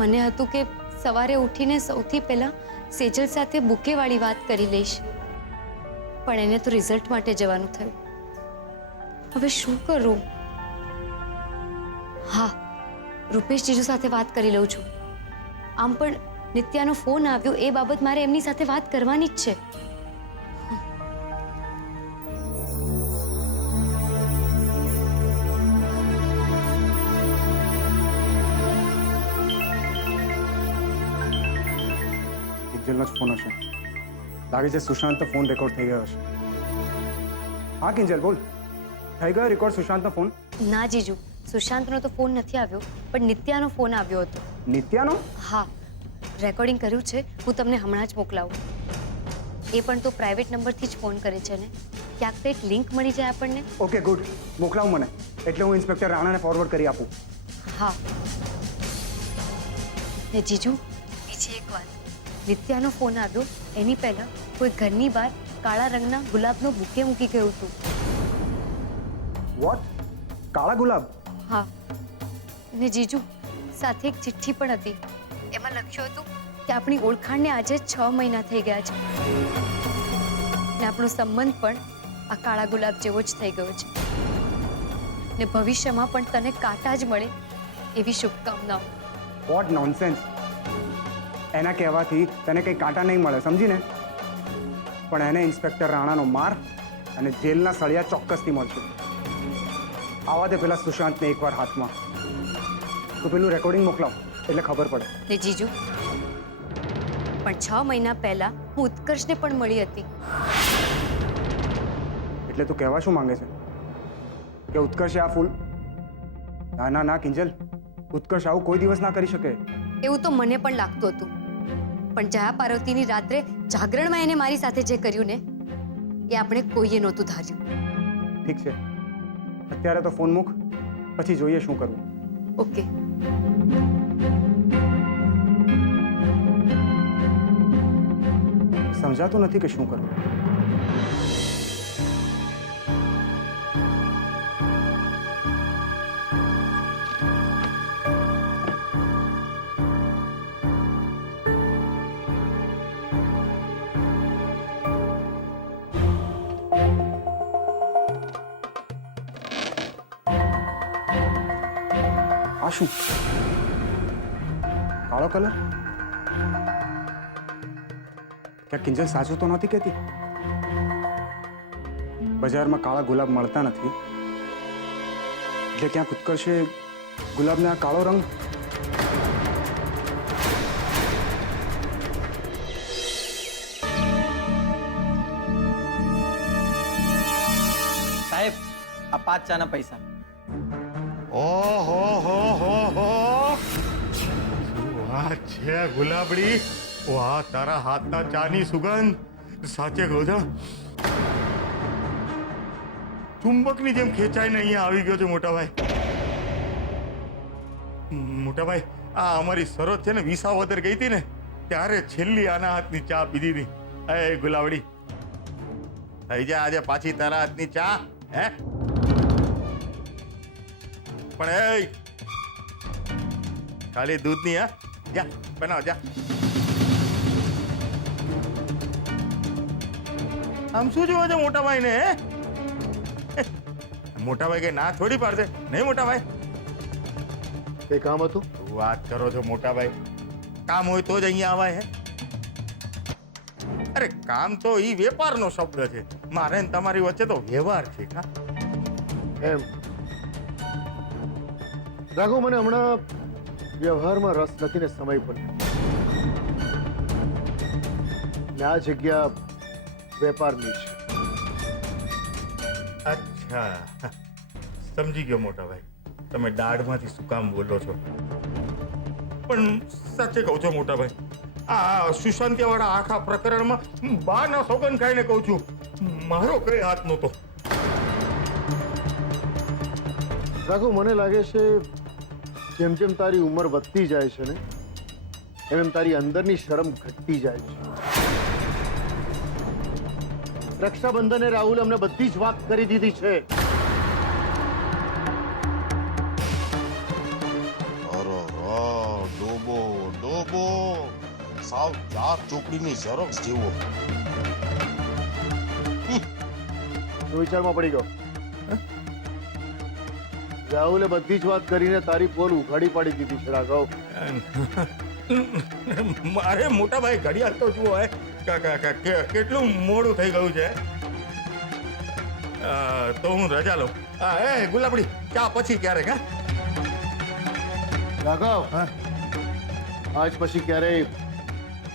મને હતું કે સવારે ઉઠીને સૌથી પહેલા સેજલ સાથે બુકેવાળી વાત કરી લઈશ, પણ એને તો રિઝલ્ટ માટે જવાનું થયું. હવે શું કરું? હા, રૂપેશ જીજુ સાથે વાત કરી લઉં છું. આમ પણ નિત્યાનો ફોન આવ્યો એ બાબત મારે એમની સાથે વાત કરવાની જ છે. કિંજલનો જ ફોન હશે. લાગે છે સુશાંતનો ફોન રેકોર્ડ થઈ ગયો હશે. હા કિંજલ બોલ, થઈ ગયો રેકોર્ડ સુશાંતનો ફોન? ના જીજુ, સુશાંતનો તો ફોન નથી આવ્યો, પણ નિત્યાનો ફોન આવ્યો હતો. નિત્યાનો? હા, રેકોર્ડિંગ કર્યું છે. હું તમને હમણાં જ મોકલાવું. એ પણ તો પ્રાઇવેટ નંબરથી જ ફોન કરે છે ને. ક્યાંક કંઈક લિંક મળી જાય આપણને. ઓકે ગુડ, મોકલાવ મને, એટલે હું ઇન્સ્પેક્ટર રાણાને ફોરવર્ડ કરી આપું. હા. ને જીજુ, બીજી એક વાત. નિત્યાનો ફોન આવ્યો એની પહેલા કોઈ ઘરની બહાર કાળા રંગના ગુલાબનો બુકે મૂકી ગયું હતું. વોટ? કાળા ગુલાબ? હા. ને જીજુ, સાથે એક ચિઠ્ઠી પણ હતી. એમાં લખ્યું હતું કે આપણી ઓળખાણને આજે 6 મહિના થઈ ગયા છે ને આપણો સંબંધ પણ આ કાળા ગુલાબ જેવો જ થઈ ગયો છે ને ભવિષ્યમાં પણ તને કાંટા જ મળે એવી શુભકામનાઓ. What nonsense! એના કહેવાથી તને કંઈ કાંટા નહીં મળે, સમજીને? પણ એને ઇન્સ્પેક્ટર રાણાનો માર અને જેલના સળિયા ચોક્કસથી મળશે. આવા દે પેલા સુશાંતને એકવાર હાથમાં. તો પેલું રેકોર્ડિંગ મોકલાવ એટલે ખબર પડે. ને જીજુ, પણ 6 મહિના પહેલા હું ઉત્કર્ષને પણ મળી હતી. એટલે તું કહેવા શું માંગે છે કે ઉત્કર્ષે આ ફૂલ? ના ના ના કિંજલ, ઉત્કર્ષ આવું કોઈ દિવસ ના કરી શકે. એવું તો મને પણ લાગતું હતું, પણ જયા પાર્વતીની રાત્રે જાગરણમાં એને મારી સાથે જે કર્યું ને એ આપણે કોઈએ નહોતું ધાર્યું. ઠીક છે, અત્યારે તો ફોન મૂક, પછી જોઈએ શું કરવું. ઓકે. સમજાતું નથી કે શું કરવું. આ શું? કાળો કલર? ક્યાં કિંજલ સાચું તો નથી કહેતી? બજારમાં કાળા ગુલાબ મળતા નથી, એટલે ક્યાંક ઉત્કર્ષે ગુલાબને આ કાળો રંગ. સાહેબ, આ 5 ચાના પૈસા. ઓહો હો હો હો, વાહ છે ગુલાબડી, વાહ તારા હાથના ચાની સુગંધ. સાચે કહું છું, ચુંબકની જેમ ખેંચાઈને અહીંયા આવી ગયો છે મોટાભાઈ. મોટાભાઈ, આ અમારી સરોજ છે ને વિસાવદર ગઈ હતી ને, ત્યારે છેલ્લી આના હાથની ચા પીધી હતી. એ ગુલાબડી, થઈ જા આજે પાછી તારા હાથની ચા. હે પણ એ ખાલી દૂધની, હા જા બનાવ જા. આમ શું જોવો છો મોટાભાઈ ને? મોટાભાઈ કે ના થોડી પાડશે નહીં? મોટાભાઈ કઈ કામ હતું? વાત કરો છો મોટાભાઈ, કામ હોય તો જ અહીંયા આવાય. હે અરે કામ તો ઈ વેપારનો શબ્દ છે, મારે ને તમારી વચ્ચે તો વ્યવહાર છે. કા એમ રાઘવ, મને હમણાં વ્યવહારમાં રસ નથી ને સમય પણ. ને આ જગ્યા વેપારની છે. અચ્છા, સમજી ગયો મોટાભાઈ, તમે દાઢમાંથી શું કામ બોલો છો. પણ સાચે કહું છો મોટાભાઈ, આ સુશાંતિવાળા આખા પ્રકરણમાં બાના સોગન ખાઈને કહું છું, મારો કઈ હાથ નહોતો. રાઘવ, મને લાગે છે જેમ જેમ તારી ઉંમર વધતી જાય છે ને, એમ એમ તારી અંદરની શરમ ઘટતી જાય છે. રક્ષાબંધને રાહુલે અમને બધી જ વાત કરી દીધી છે. ડોબો ડોબો સાવ ચાર ચોકડીની ઝેરોક્સ જેવો. હું વિચારમાં પડી ગયો. રાહુલે બધી જ વાત કરીને તારી પોલ ઉઘાડી પાડી દીધી છે રાઘવ. મારે મોટા ભાઈ ઘડિયાળ તો જુઓ હે કેટલું મોડું થઈ ગયું છે. તો હું રજા લઉં. એ ગુલાબડી ચા પછી ક્યારેક. હા રાઘવ, હા આજ પછી ક્યારેય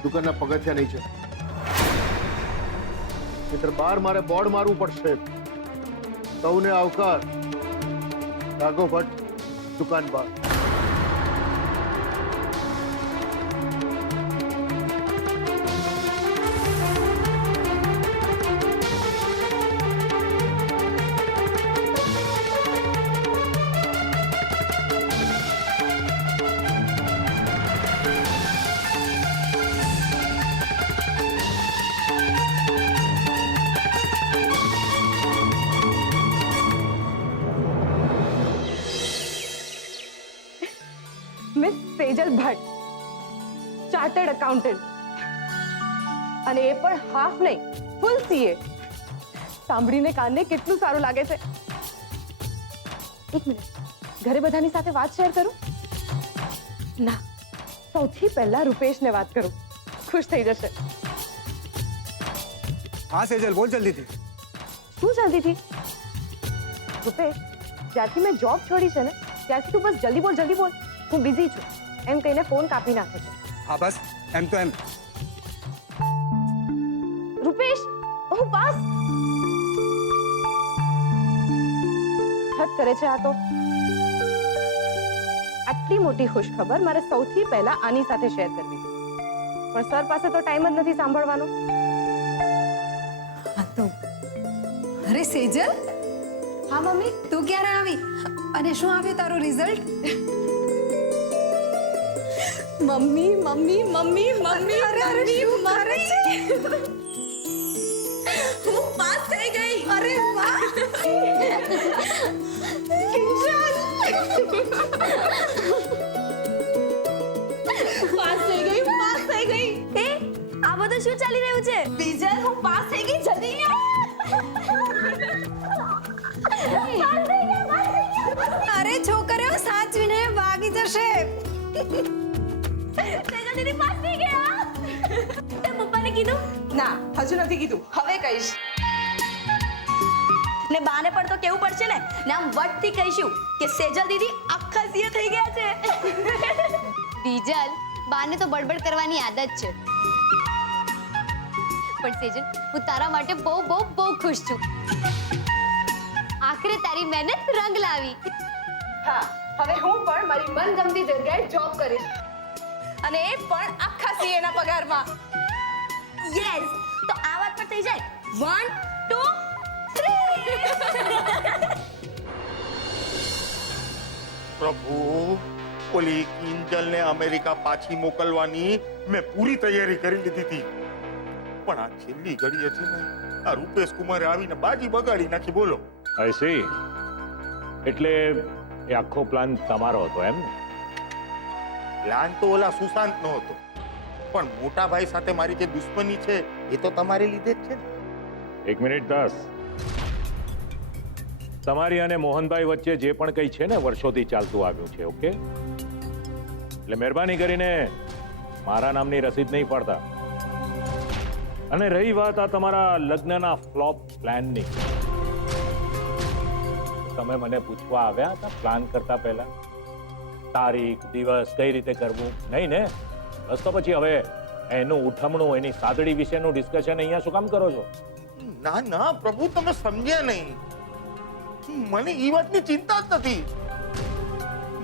દુકાનના પગથિયા નહીં છે. મિત્ર, બહાર મારે બોર્ડ મારવું પડશે. સૌને આવકાર. રાઘવ ભટ્ટ, દુકાન બહાર. Miss Sejal Bhatt, chartered accountant, અને એ પણ હાફ નહીં, ફૂલ સીએ. સાંભળીને કાનને કેટલું સારું લાગે છે. એક મિનિટ, ઘરે બધાની સાથે વાત શેર કરું? ના, સૌથી પહેલા રૂપેશને વાત કરું, ખુશ થઈ જશે. હા સેજલ, બોલ જલ્દીથી. શું જલ્દીથી? રૂપેશ, જ્યારથી મેં જોબ છોડી છે ને ત્યારથી તું બસ જલ્દી બોલ, જલ્દી બોલ, હું બિઝી છું એમ કહીને ફોન કાપી નાખે છે. હા બસ, એમ તો એમ. રૂપેશ, હું પાસ. હદ કરે છે આ તો. આટલી મોટી ખુશખબર મારે સૌથી પહેલા આની સાથે શેર કરવી હતી, પણ સર પાસે તો ટાઈમ જ નથી સાંભળવાનો. હા તો અરે સેજલ, હા મમ્મી. તું ક્યારે આવી અને શું આવ્યું તારું result? Mummy mummy mummy mummy અરે અરે શું કરે છે? હું પાસ થઈ ગઈ. અરે વાહ. પાસ થઈ ગઈ, પાસ થઈ ગઈ. એ આ બધું શું ચાલી રહ્યું છે? બીજલ, હું પાસ થઈ ગઈ, જલ્દી અરે છોકરીઓ સાચવીને ભાગી જશે. સેજલ દીદી પાસ થઈ ગયા. તે પપ્પાને કીધું? ના, હજુ નથી કીધું, હવે કહીશ. ને બાને પણ તો કેવું પડશે ને આમ વટથી કહીશું કે સેજલ દીદી આખા સીએ થઈ ગયા છે. બીજલ, બાને તો બડબડ કરવાની આદત છે. પણ સેજલ, હું તારા માટે બહુ બહુ બહુ ખુશ છું. આખરે તારી મહેનત રંગ લાવી. હા, હવે હું પણ મારી મનગમતી જગ્યાએ જોબ કરીશ, અને એ પણ આખા સીએ ના પગારમાં. યસ, તો આ વાત પર થઈ જાય. 1 2 3. પ્રભુ, ઓલી કિંજલને અમેરિકા પાછી મોકલવાની મેં પૂરી તૈયારી કરી લીધી હતી, પણ આ છેલ્લી ઘડીએ છે ને આ રૂપેશ કુમારે આવીને બાજી બગાડી નાખી. બોલો. I C. એટલે એ આખો પ્લાન તમારો હતો એમ ને? પ્લાન તો ઓલા સુશાંતનો હતો, પણ મોટા ભાઈ સાથે મારી જે દુશ્મની છે એ તો તમારી લીધે જ છે ને. 1 મિનિટ 10. તમારી અને મોહનભાઈ વચ્ચે જે પણ કંઈ છે ને વર્ષોથી ચાલતું આવ્યું છે, ઓકે? એટલે મહેરબાની કરીને મારા નામની રસીદ નહીં પાડતા. અને રહી વાત આ તમારા લગ્નના ફ્લોપ પ્લાનની, તમે મને પૂછવા આવ્યા હતા પ્લાન કરતા પહેલા તારીખ દિવસ કઈ રીતે કરવું? નહીં ને? બસ તો પછી હવે એનું ઉઠમણું, એની સાદડી વિશેનું ડિસ્કશન અહીંયા શું કામ કરો છો? ના ના પ્રભુ, તમે સમજ્યા નહીં. મને એ વાતની ચિંતા જ નથી.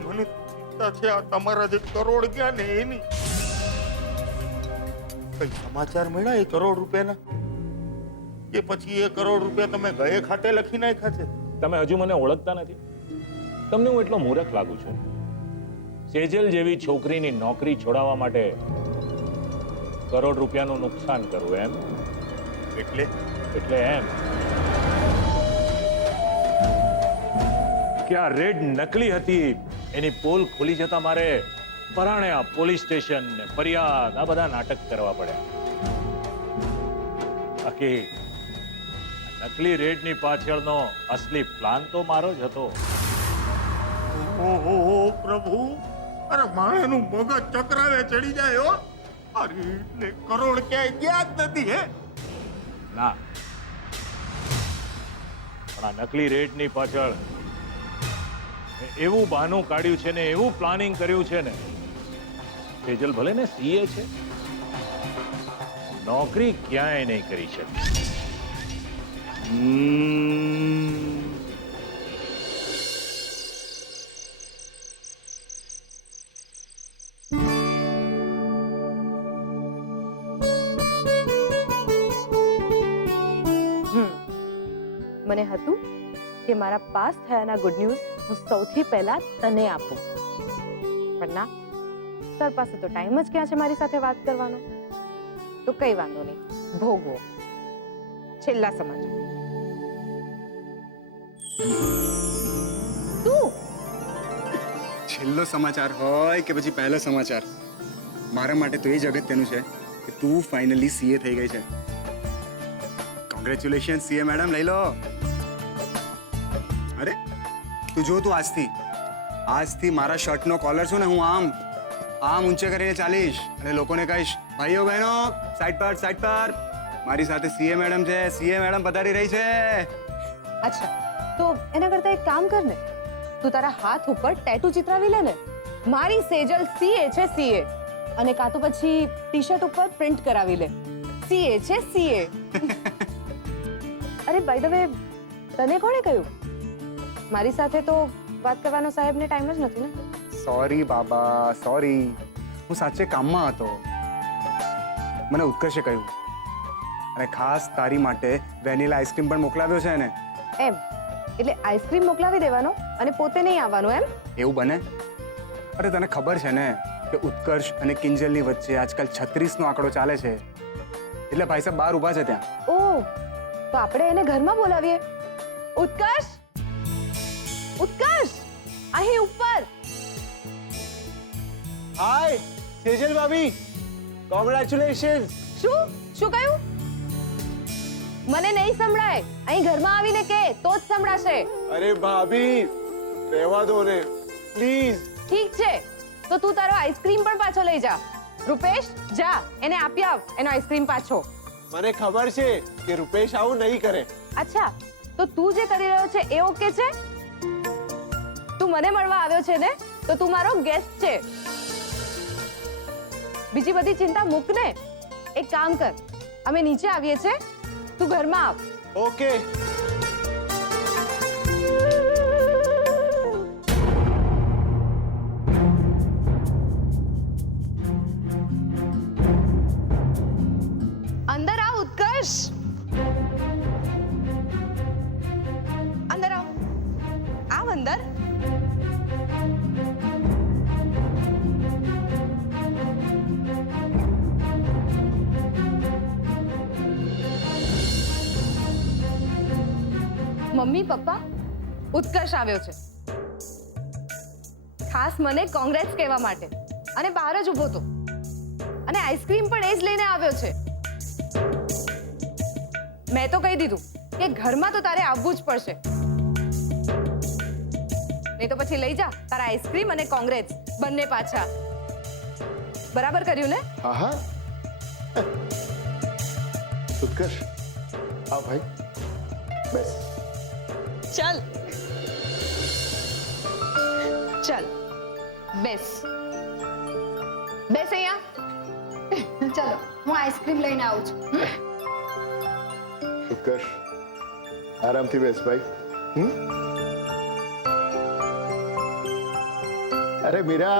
મને ચિંતા છે આ તમારા જે કરોડ ગયા ને એની. કઈ સમાચાર મળ્યા એ કરોડ રૂપિયાના? કે પછી એ કરોડ રૂપિયા તમે ગયે ખાતે લખી નાખ્યા છે? તમે હજુ મને ઓળખતા નથી? તમને હું એટલો મૂર્ખ લાગુ છું? સેજલ જેવી છોકરીની નોકરી છોડાવવા માટે કરોડ રૂપિયાનું નુકસાન કરવું એમ? એટલે એટલે એમ કે આ રેડ નકલી હતી એની પોલ ખુલી જતા મારે પરાણે આ પોલીસ સ્ટેશન ને ફરિયાદ આ બધા નાટક કરવા પડ્યા. બાકી નકલી રેડની પાછળનો અસલી પ્લાન તો મારો જ હતો. ઓહો પ્રભુ, અરે માણેનું મગજ ચક્રાવે ચડી જાય હો. અરે એટલે કરોડ ક્યાંય ગયા જ નથી હે. ના, પણ આ નકલી રેડની પાછળ એવું બહાનું કાઢ્યું છે ને એવું પ્લાનિંગ કર્યું છે ને, સેજલ ભલે ને સીએ છે, નોકરી ક્યાંય નહીં કરી શકે. મને હતું કે મારા પાસ થયાના ગુડ ન્યૂઝ હું સૌથી પહેલા તને આપું, પણ ના, સર પાસે તો ટાઈમ જ ક્યાં છે મારી સાથે વાત કરવાનો. તો કઈ વાંધો નહીં, ભોગવો. છેલ્લા સમાચાર. તું છેલ્લો સમાચાર હોય કે પછી પહેલો સમાચાર, મારા માટે તો એ જ અગત્યનું છે કે તું ફાઇનલી સીએ થઈ ગઈ છે. કોંગ્રેચ્યુલેશન સીએ મેડમ, લઈ લો. અરે તું જો, તું આજથી મારા શર્ટનો કોલર છું ને, હું આમ ઊંચે કરીને ચાલીશ અને લોકોને કહીશ, ભાઈઓ બહેનો સાઈડ પર મારી સાથે સીએ મેડમ છે, સીએ મેડમ પધારી રહી છે. અચ્છા, તો એના કરતા એક કામ કર ને, તું તારા હાથ ઉપર ટેટુ ચિતરાવી લે ને, મારી સેજલ સીએ છે સીએ, અને કાં તો પછી ટી-શર્ટ ઉપર પ્રિન્ટ કરાવી લે, સીએ છે સીએ. અરે બાય ધ વે, તને કોણે કહ્યું? મારી સાથે તો વાત કરવાનો સાહેબને ટાઈમ જ નથી ને. સોરી બાબા, સોરી, હું સાચે કામમાં હતો. મને ઉત્કર્ષે કહ્યું, અને ખાસ તારી માટે વેનીલા આઈસ્ક્રીમ પણ મોકલાવ્યો છે ને. એમ એટલે આઈસ્ક્રીમ મોકલાવી દેવાનો અને પોતે નહીં આવવાનું એમ? એવું બને? અરે તને ખબર છે ને કે ઉત્કર્ષ અને કિંજલની વચ્ચે આજકાલ 36નો આંકડો ચાલે છે, એટલે ભાઈ સાહેબ બહાર ઊભા છે ત્યાં. ઓહ, તો આપણે એને ઘરમાં બોલાવીએ. ઉત્કર્ષ, ઉત્કર્ષ, અહીં ઉપર. હાય સેજલ ભાભી, કોંગ્રેચ્યુલેશન. શું કહ્યું? મને નહીં સંભળાય. અહીં ઘરમાં આવીને કે તો જ સંભળાશે. અરે ભાભી, રહેવા દો ને પ્લીઝ. ઠીક છે, તો તું તારો આઈસ્ક્રીમ પણ પાછો લઈ જા. રૂપેશ, જા એને આપી આવ એનો આઈસ્ક્રીમ પાછો. મને ખબર છે કે રૂપેશ આવું નહીં કરે. અચ્છા, તો તું જે કરી રહ્યો છે એ ઓકે છે? તું મને મળવા આવ્યો છે ને, તો તું મારો ગેસ્ટ છે. બીજી બધી ચિંતા મૂક ને. એક કામ કર, અમે નીચે આવીએ છે, તું ઘરમાં આવ. ઓકે. અંદર આવ ઉત્કર્ષ, અંદર આવ. આવ અંદર. મમ્મી પપ્પા, ઉત્કર્ષ આવ્યો છે ખાસ મને કોંગ્રેસ કહેવા માટે, અને બહાર જ ઊભો હતો, અને આઈસ્ક્રીમ પણ એ જ લઈને આવ્યો છે. મેં તો કહી દીધું કે ઘરમાં તો તારે આવવું જ પડશે, નહીં તો પછી લઈ જા તારા આઈસ્ક્રીમ અને કોંગ્રેસ બંને પાછા. બરાબર કર્યું ને? હા હા. ઉત્કર્ષ, આવ ભાઈ, બેસ. ચલ ચાલ બેસ, બેસ અહીંયા. ચલો, હું આઈસ્ક્રીમ લઈને આવું છું. ઉત્કર્ષ, આરામથી બેસ ભાઈ. અરે મીરા,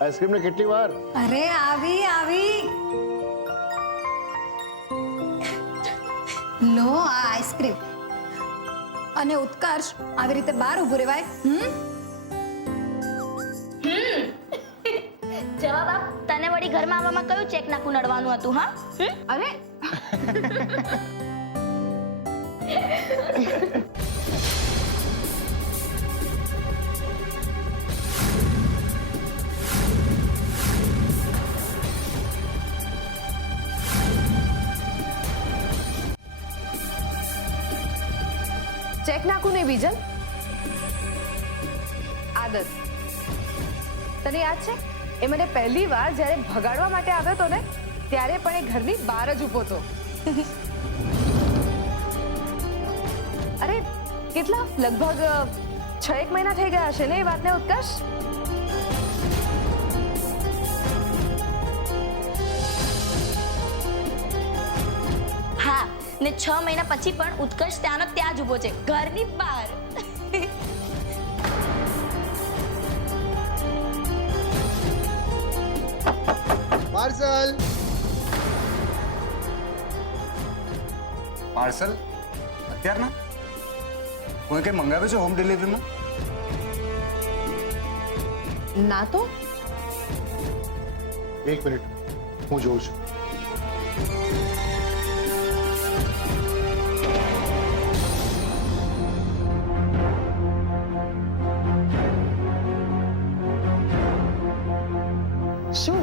આઈસ્ક્રીમ ને કેટલી વાર? અરે આવી લો આ આઈસ્ક્રીમ. અને ઉત્કર્ષ, આવી રીતે બહાર ઊભું રહેવાય? જવાબ આપ. તને વળી ઘરમાં આવવામાં કયું ચેક નાખું નડવાનું હતું? હા, અરે ચેક નાખું ને બીજલ? આદત તને યાદ છે એ મને પહેલી વાર જ્યારે ભગાડવા માટે આવ્યો હતો ને ત્યારે પણ એ ઘરની બહાર જ ઊભો હતો. અરે કેટલા લગભગ 6-1 મહિના થઈ ગયા હશે ને એ વાતને ઉત્કર્ષ? હા, ને 6 મહિના પછી પણ ઉત્કર્ષ ત્યાંનો ત્યાં જ ઊભો છે, ઘરની બહાર. પાર્સલ પાર્સલ અત્યારના કોઈ કંઈ મંગાવે છે હોમ ડિલિવરીમાં? ના તો. એક મિનિટ, હું જોઉં છું. શું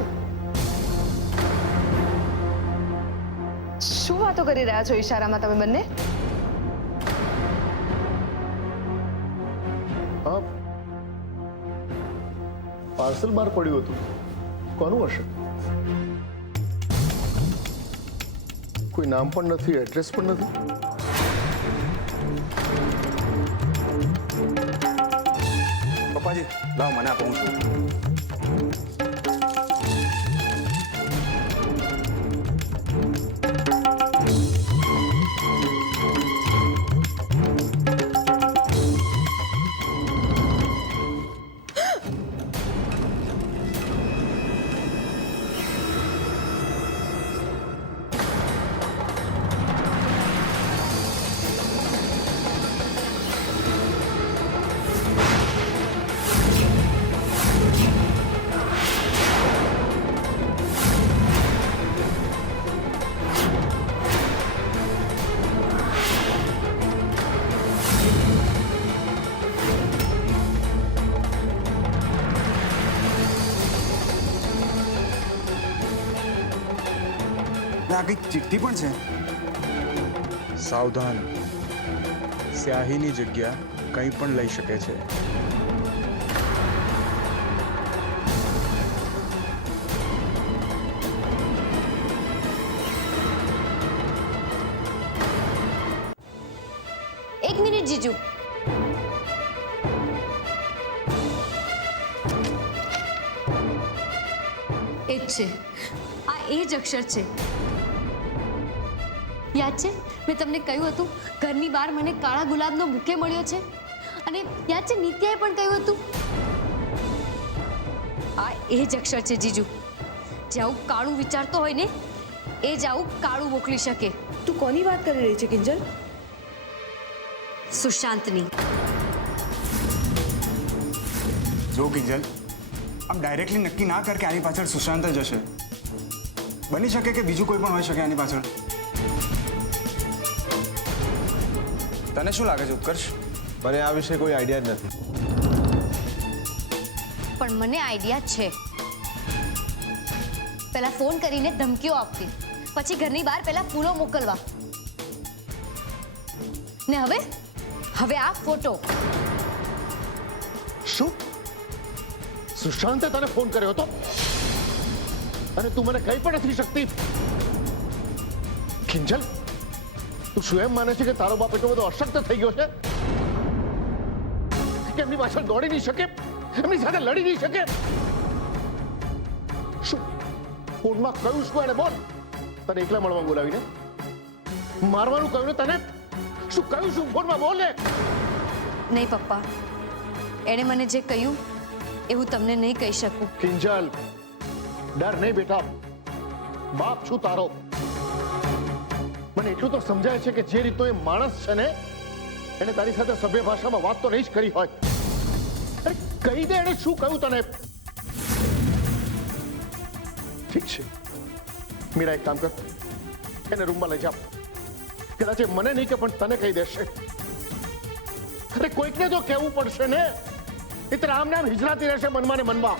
શું વાતો કરી રહ્યા છો ઈશારામાં તમે બંને? હા, પાર્સલ બહાર પડ્યું હતું. કોનું હશે? કોઈ નામ પણ નથી, એડ્રેસ પણ નથી. પપ્પાજી લાવો મને આપો, હું છું. આ કંઈક ચિઠ્ઠી પણ છે. સાવધાન, સ્યાહીની જગ્યા કંઈ પણ લઈ શકે છે. એક મિનિટ જીજુ. એ જ છે, આ એ જ અક્ષર છે. યાદ છે મેં તમને કહ્યું હતું ઘરની બહાર મને કાળા ગુલાબનો બુકે મળ્યો છે? અને યાદ છે નિત્યાએ પણ કહ્યું હતું? આ એ જ અક્ષર છે જીજુ. જે આવું કાળું વિચારતો હોય ને એ જ આવું કાળું મોકલી શકે. તું કોની વાત કરી રહી છે કિંજલ? સુશાંતની. જો કિંજલ, આમ ડાયરેક્ટલી નક્કી ના કર કે આની પાછળ સુશાંત જ હશે. બની શકે કે બીજું કોઈ પણ હોઈ શકે આની પાછળ. તને શું લાગે છે ઉત્કર્ષ? મને આ વિશે કોઈ આઈડિયા જ નથી. પણ મને આઈડિયા છે. પહેલા ફોન કરીને ધમકીઓ આપતી, પછી ઘરની બહાર પહેલા ફૂલો મોકલવા, ને હવે આ ફોટો. શું? સુશાંતે તને ફોન કર્યો હતો અને તું મને કંઈ પણ નથી શકતી? કિંજલ, તું શું એમ માને છે કે તારો બાપ એટલો બધો અશક્ત થઈ ગયો છે કે એમની પાછળ દોડી નહીં શકે, એમની સાથે લડી નહીં શકે? શું ફોનમાં કહ્યું શું એને? બોલ. તને એકલા મળવા બોલાવીને મારવાનું કહ્યું ને તને? શું કહ્યું શું ફોનમાં? બોલ ને. નહીં પપ્પા, એણે મને જે કહ્યું એવું તમને નહીં કહી શકું. કિંજલ, ડર નહીં બેટા, બાપ છું તારો. મને એટલું તો સમજાય છે કે જે રીતનો એ માણસ છે ને એને તારી સાથે સભ્ય ભાષામાં વાત તો નહીં જ કરી હોય. અરે કહી દે એને શું કહ્યું તને. ઠીક છે મીરા, એક કામ કર, એને રૂમમાં લઈ જા કદાચ એ મને નહીં કે પણ તને કહી દેશે. અરે કોઈકને તો કહેવું પડશે ને, એ તો આમને આમ હિજરાતી રહેશે મનમાં ને મનમાં.